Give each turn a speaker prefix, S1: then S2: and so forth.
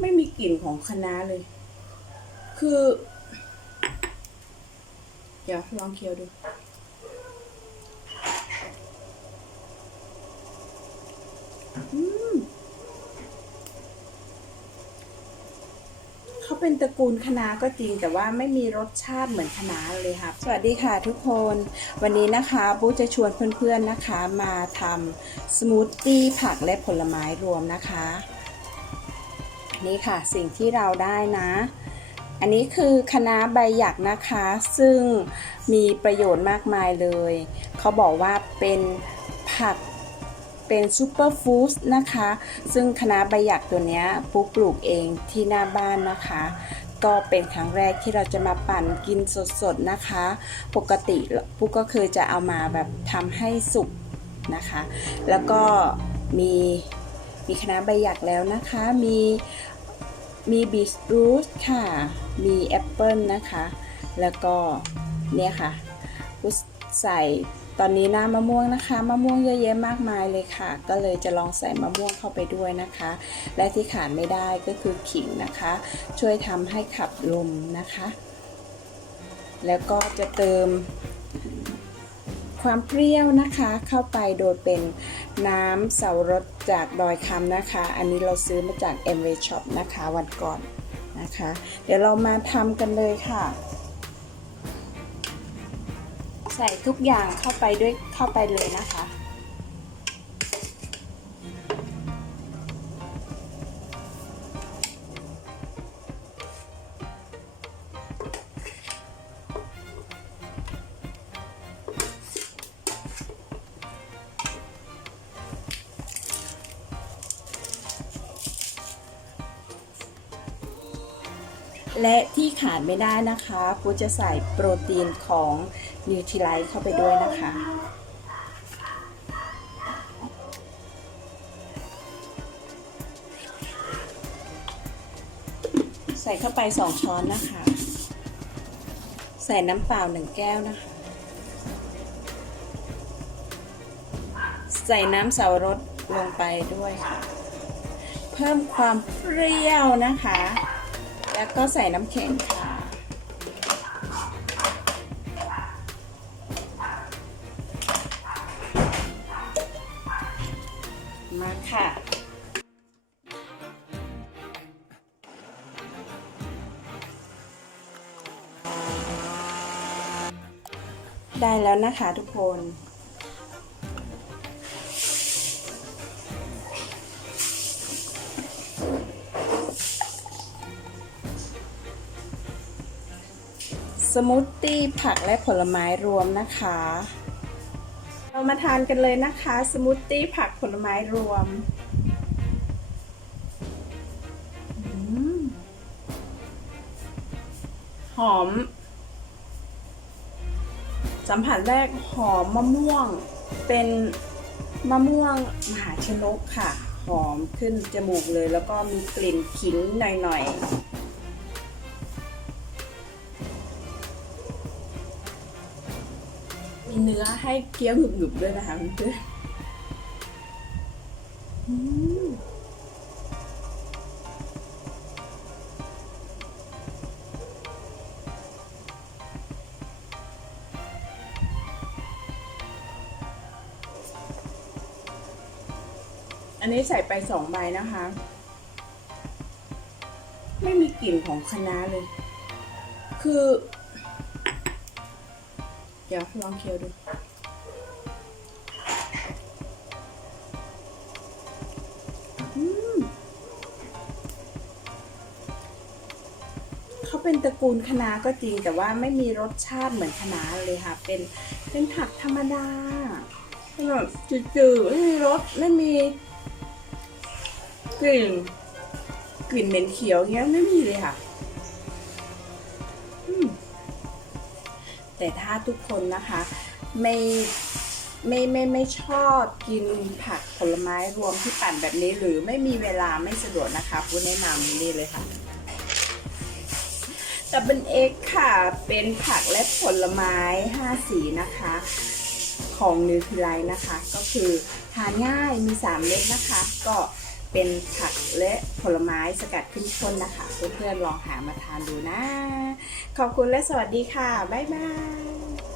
S1: ไม่มีกลิ่นของคะน้าเลย คือ เดี๋ยวลองเคี้ยวดู เขาเป็นตระกูลคณะก็จริงแต่ว่าไม่มีรสชาติเหมือนคณะเลยค่ะสวัสดีค่ะทุกคน วันนี้นะคะบูจะชวนเพื่อนๆนะคะ มาทำสมูทตี้ผักและผลไม้รวมนะคะ นี่ค่ะสิ่งที่เราได้นะ อันนี้คือคะน้าใบหยักนะคะ ซึ่งมีประโยชน์มากมายเลย เขาบอกว่าเป็นผักเป็นซูเปอร์ฟู้ดนะคะ ซึ่งคะน้าใบหยักตัวนี้ปุ๊กปลูกเองที่หน้าบ้านนะคะ ก็เป็นครั้งแรกที่เราจะมาปั่นกินสดๆนะคะ ปกติปุ๊กก็คือจะเอามาแบบทำให้สุกนะคะ แล้วก็มี มีคะน้าใบหยักแล้วนะคะ มีมีบีทรูทค่ะ มีแอปเปิลนะคะ แล้วก็เนี่ยค่ะใส่ตอนนี้หน้ามะม่วงนะคะมะม่วงเยอะแยะมากมายเลยค่ะ ก็เลยจะลองใส่มะม่วงเข้าไปด้วยนะคะ และที่ขาดไม่ได้ก็คือขิงนะคะ ช่วยทำให้ขับลมนะคะ แล้วก็จะเติม ความเปรี้ยวนะคะ เข้าไปโดยเป็นน้ำเสารสจากดอยคำนะคะ อันนี้เราซื้อมาจาก m w Shop นะคะวันก่อนนะคะ เดี๋ยวเรามาทำกันเลยค่ะ ใส่ทุกอย่างเข้าไปด้วยเข้าไปเลยนะคะ และที่ขาดไม่ได้นะคะปูจะใส่โปรตีนของนิวท i ไลท์เข้าไปด้วยนะคะ ใส่เข้าไป 2 ช้อนนะคะ ใส่น้ำเปล่า 1 แก้วนะคะ ใส่น้ำเสาวรสลงไปด้วยค่ะ เพิ่มความเปรี้ยวนะคะ แล้วก็ใส่น้ำแข็งค่ะ มาค่ะได้แล้วนะคะทุกคน สมูทตี้ผักและผลไม้รวมนะคะ เรามาทานกันเลยนะคะ สมูทตี้ผักผลไม้รวมอืมหอม สัมผัสแรกหอมมะม่วง เป็นมะม่วงมหาชนกค่ะ หอมขึ้นจมูกเลยแล้วก็มีกลิ่นขิงหน่อยๆ เนื้อให้เคี้ยวหนึบๆด้วยนะคะเพื่อนอืมอันนี้ใส่ไปสองใบนะคะ ไม่มีกลิ่นของคะน้าเลย คือ เดี๋ยวลองเคี้ยวดู เขาเป็นตระกูลคะน้าก็จริงแต่ว่าไม่มีรสชาติเหมือนคะน้าเลยค่ะ เป็นเป็นผักธรรมดาเป็นแบบจืดๆไม่มีรสไม่มีกลิ่นกลิ่นเหม็นเขียวเงี้ยไม่มีเลยค่ะ แต่ถ้าทุกคนนะคะไม่ไม่ไม่ไม่ชอบกินผักผลไม้รวมที่ปั่นแบบนี้ หรือไม่มีเวลาไม่สะดวกนะคะพูดแนะนำนี่เลยค่ะดับเบิลเอ็กค่ะ เป็นผักและผลไม้ 5 สีนะคะ ของนิวท i ไลนะคะ ก็คือทานง่ายมี 3 เม็ดนะคะ ก็ เป็นผักและผลไม้สกัดขึ้นข้นนะคะ เพื่อนๆลองหามาทานดูนะ ขอบคุณและสวัสดีค่ะ บ๊ายบาย